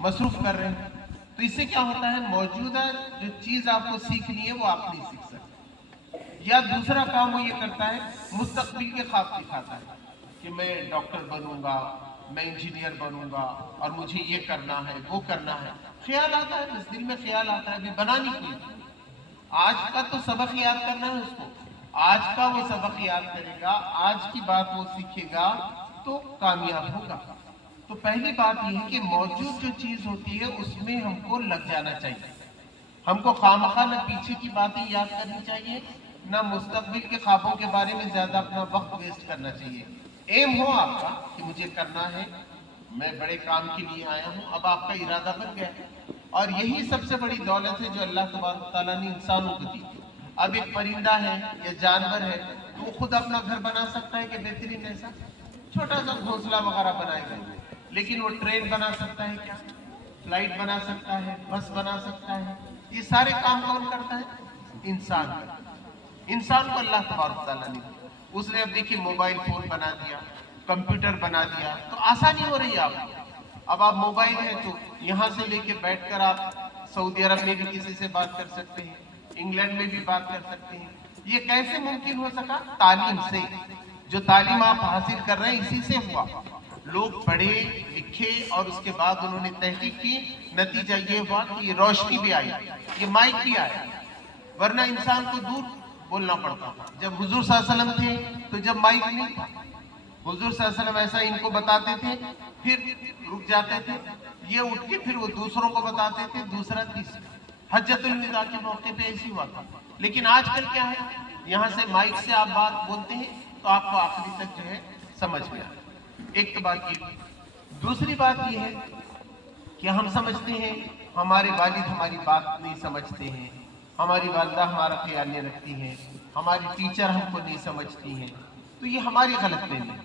मसरूफ कर रहे हैं। तो इससे क्या होता है, मौजूदा जो चीज आपको सीखनी है वो आप नहीं सीख सकते। या दूसरा काम वो ये करता है, मुस्तकबिल के ख्वाब दिखाता है कि मैं डॉक्टर बनूंगा, मैं इंजीनियर बनूंगा और मुझे ये करना है वो करना है। ख्याल आता है, बस दिल में ख्याल आता है, अभी बना नहीं कोई। आज का तो सबक याद करना है उसको, आज का वो सबक याद करेगा, आज की बात वो सीखेगा तो कामयाब होगा। तो पहली बात यह है कि मौजूद जो चीज होती है उसमें हमको लग जाना चाहिए। हमको खामखा न पीछे की बातें याद करनी चाहिए, ना मुस्तकबिल के ख्वाबों के बारे में ज्यादा अपना वक्त वेस्ट करना चाहिए। एम हो आपका कि मुझे करना है, मैं बड़े काम के लिए आया हूं, अब आपका इरादा बन गया है। और यही सबसे बड़ी दौलत है जो अल्लाह तबारक तआला ने इंसानों को दी। अब एक परिंदा है या जानवर है तो वो खुद अपना घर बना सकता है कि बेहतरीन ऐसा छोटा सा घोंसला वगैरह बनाएगा, लेकिन वो ट्रेन बना सकता है क्या, फ्लाइट बना सकता है, बस बना सकता है? ये सारे काम कौन करता है? इंसान करता है। इंसान को अल्लाह तबारक तआला ने दिया, उसने अब देखिए मोबाइल फोन बना दिया, कंप्यूटर बना दिया, तो आसानी हो रही है आपको। अब आप मोबाइल है तो यहाँ से लेके बैठकर आप सऊदी अरब में भी किसी से बात कर सकते हैं, इंग्लैंड में भी बात कर सकते हैं। ये कैसे मुमकिन हो सका? तालीम से। जो तालीम आप हासिल कर रहे हैं इसी से हुआ। लोग पढ़े लिखे और उसके बाद उन्होंने तहकीक की, नतीजा ये हुआ कि रोशनी भी आई, ये माइक भी आया, वरना इंसान को दूर बोलना पड़ता था। जब हुजूर सल्लल्लाहु अलैहि वसल्लम थे तो जब माइक नहीं था, हुजूर सल्लल्लाहु अलैहि वसल्लम ऐसा इनको बताते थे, फिर रुक जाते थे, ये उठ के फिर वो दूसरों को बताते थे, दूसरा तीसरा। हज्जतुल विदा के मौके पे ऐसी हुआ था। लेकिन आजकल क्या है, यहाँ से माइक से आप बात बोलते हैं तो आपको आखिरी तक जो है समझ में आता है। एक तो बात ये। दूसरी बात ये है कि हम समझते हैं हमारे वालिद हमारी बात नहीं समझते हैं, हमारी वालिदा हमारा ख्याल नहीं रखती हैं, हमारी टीचर हमको नहीं समझती हैं। तो ये हमारी गलतफहमी है।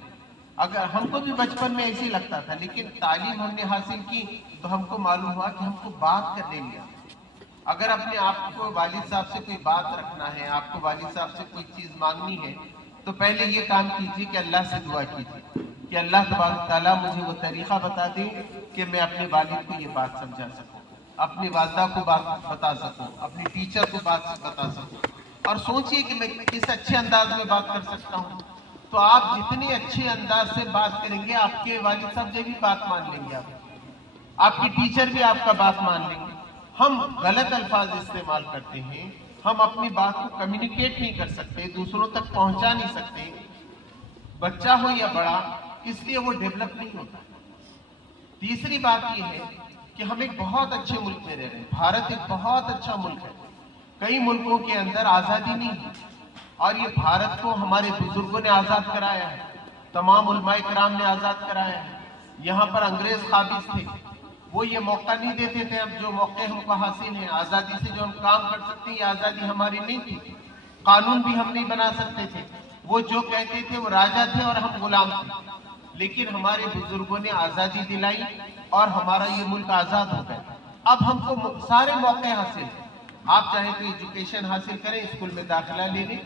अगर हमको भी बचपन में ऐसे ही लगता था, लेकिन तालीम हमने हासिल की तो हमको मालूम हुआ कि हमको बात करने नहीं आती। अगर अपने आप को वालिद साहब से कोई बात रखना है, आपको वालिद साहब से कोई चीज मांगनी है, तो पहले ये काम कीजिए कि अल्लाह से दुआ कीजिए कि अल्लाह तबारक तआला मुझे वो तरीका बता दे कि मैं अपने वालिद को ये बात समझा सकूं, अपनी वालिदा को बात बता सकूं, अपनी टीचर को बात बता सकूं। और सोचिए कि मैं किस अच्छे अंदाज में बात कर सकता हूं। तो आप जितने अच्छे अंदाज से बात करेंगे, आपके वालिद साहब जो भी बात मान लेंगे, आपकी टीचर भी आपका बात मान लेंगे। हम गलत अल्फाज इस्तेमाल करते हैं, हम अपनी बात को कम्युनिकेट नहीं कर सकते, दूसरों तक पहुंचा नहीं सकते, बच्चा हो या बड़ा, इसलिए वो डेवलप नहीं होता। तीसरी बात यह है कि हम एक बहुत अच्छे मुल्क में रह रहे हैं। भारत एक बहुत अच्छा मुल्क है। कई मुल्कों के अंदर आजादी नहीं है और ये भारत को हमारे बुजुर्गों ने आजाद कराया है, तमाम उलमाए किराम ने आजाद कराया है। यहाँ पर अंग्रेज काबिज थे, वो ये मौका नहीं देते थे। अब जो मौके हमको हासिल है, आजादी से जो हम काम कर सकते हैं, ये आजादी हमारी नहीं थी। कानून भी हम नहीं बना सकते थे, वो जो कहते थे वो राजा थे और हम गुलाम थे। लेकिन हमारे बुजुर्गों ने आजादी दिलाई और हमारा ये मुल्क आजाद हो गया। अब हमको सारे मौके हासिल हैं। आप चाहे तो एजुकेशन हासिल करें, स्कूल में दाखिला ले लें,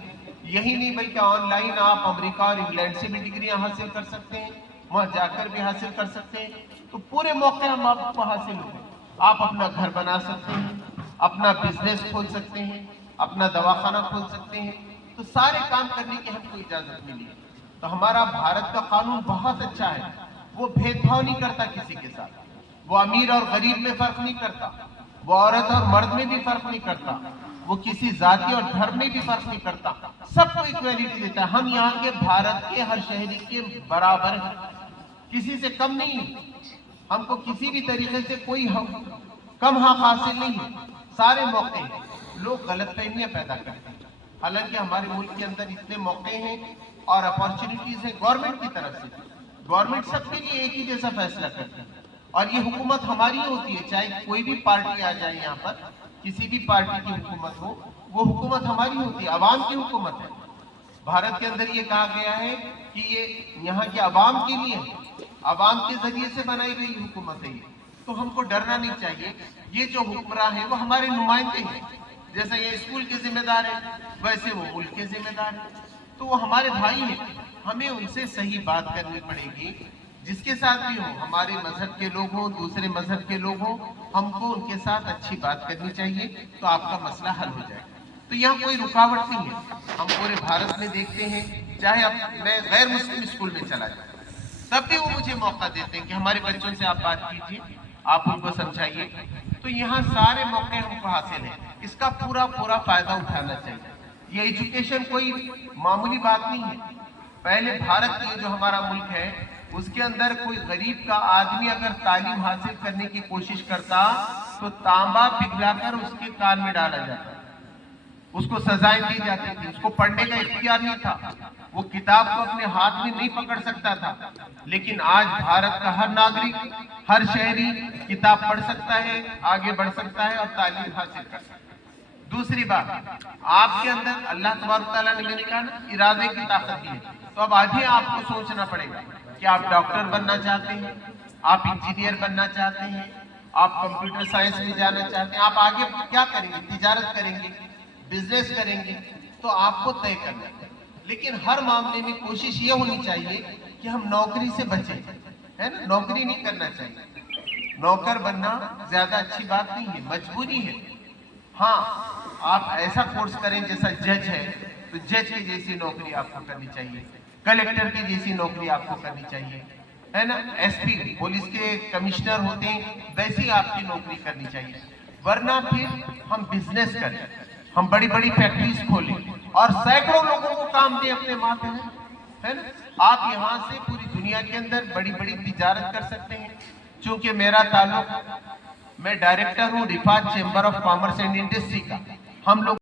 यही नहीं बल्कि ऑनलाइन आप अमेरिका और इंग्लैंड से भी डिग्रियां हासिल कर सकते हैं, वहां जाकर भी हासिल कर सकते हैं। तो पूरे मौके हम आपको हासिल हो गए। आप अपना घर बना सकते हैं, अपना बिजनेस खोल सकते हैं, अपना दवाखाना खोल सकते हैं, तो सारे काम करने की हमको इजाजत मिली है। तो हमारा भारत का कानून बहुत अच्छा है, वो भेदभाव नहीं करता किसी के साथ, वो अमीर और गरीब में फर्क नहीं करता, वो औरत और मर्द में भी फर्क नहीं करता, वो किसी जाति और धर्म में भी फर्क नहीं करता, सबको इक्वलिटी देता है। हम यहाँ के भारत के हर शहरी के बराबर हैं, किसी से कम नहीं है, हमको किसी भी तरीके से कोई हम कम हक हासिल नहीं है, सारे मौके हैं। लोग गलतफहमियां पैदा करते हैं, हालांकि हमारे मुल्क के अंदर इतने मौके हैं और अपॉर्चुनिटीज है गवर्नमेंट की तरफ से। गवर्नमेंट सबके लिए एक ही जैसा फैसला करती है और ये हुकूमत हमारी होती है, चाहे कोई भी पार्टी आ जाए यहाँ पर, किसी भी पार्टी की हुकूमत हो, वो हुकूमत हमारी होती है, अवाम की हुकूमत है। भारत के अंदर ये कहा गया है कि ये यहाँ के अवाम के लिए है, अवाम के जरिए से बनाई गई हुकूमत है ये। तो हमको डरना नहीं चाहिए, ये जो हुक्मरान है वो हमारे नुमाइंदे हैं। जैसे ये स्कूल के जिम्मेदार है, वैसे वो मुल्क के जिम्मेदार है, तो वो हमारे भाई हैं, हमें उनसे सही बात करनी पड़ेगी। جس کے ساتھ بھی ہوں، ہمارے مذہب کے لوگ ہوں، دوسرے مذہب کے لوگ ہوں، ہم کو ان کے ساتھ اچھی بات کرنی چاہیے تو آپ کا مسئلہ حل ہو جائے. تو یہاں کوئی رکاوٹ نہیں ہے. ہم پورے بھارت میں دیکھتے ہیں، چاہے اب میں غیر مسلم اسکول میں چلا جاؤں تب بھی وہ مجھے موقع دیتے ہیں کہ ہمارے بچوں سے آپ بات کیجیے، آپ ان کو سمجھائیے. تو یہاں سارے موقع ہم کو حاصل ہیں، اس کا پورا فائدہ اٹھانا چاہیے. یہ ایجوکیشن کوئی معمولی بات نہیں ہے. پہلے بھارت یہ جو ہمارا ملک ہے اس کے اندر کوئی غریب کا آدمی اگر تعلیم حاصل کرنے کی کوشش کرتا تو تانبا پگھلا کر اس کے کان میں ڈالا جاتا، اس کو سزائیں دی جاتی تھی، اس کو پڑھنے کا اختیار نہیں تھا، وہ کتاب کو اپنے ہاتھ میں نہیں پکڑ سکتا تھا. لیکن آج بھارت کا ہر ناگرک، ہر شہری کتاب پڑھ سکتا ہے، آگے بڑھ سکتا ہے اور تعلیم حاصل کر سکتا ہے. دوسری بات، آپ کے اندر اللہ تبارک تعالیٰ نے، میں نے کہا نا، ارادے کی طاقت دی ہے. تو اب آج آپ کو سوچنا پڑے گا کہ آپ ڈاکٹر بننا چاہتے ہیں، آپ انجینئر بننا چاہتے ہیں، آپ کمپیوٹر سائنس میں جانا چاہتے ہیں، آپ آگے کیا کریں گے؟ تجارت کریں گے، بزنس کریں گے، تو آپ کو طے کرنا ہے. لیکن ہر معاملے میں کوشش یہ ہونی چاہیے کہ ہم نوکری سے بچیں، ہے نا. نوکری نہیں کرنا چاہیے. نوکر بننا زیادہ اچھی بات نہیں ہے، مجبوری ہے. ہاں، آپ ایسا کورس کریں جیسا جج ہے تو جج کی جیسی نوکری آپ کو کرنی چاہیے، کلیکٹر کی جیسی نوکری آپ کو کرنی چاہیے، ہے نا. ایس پی پولیس کے کمشنر ہوتے ہیں ویسی آپ کی نوکری کرنی چاہیے. ورنہ پھر ہم بزنس کریں، ہم بڑی بڑی فیکٹریز کھولیں اور سینکڑوں لوگوں کو کام دیں اپنے ماتھے میں، ہے نا. آپ یہاں سے پوری دنیا کے اندر بڑی بڑی تجارت کر سکتے ہیں. چونکہ میرا تعلق، میں ڈائریکٹر ہوں رفات chamber of commerce and industry کا. ہم لوگ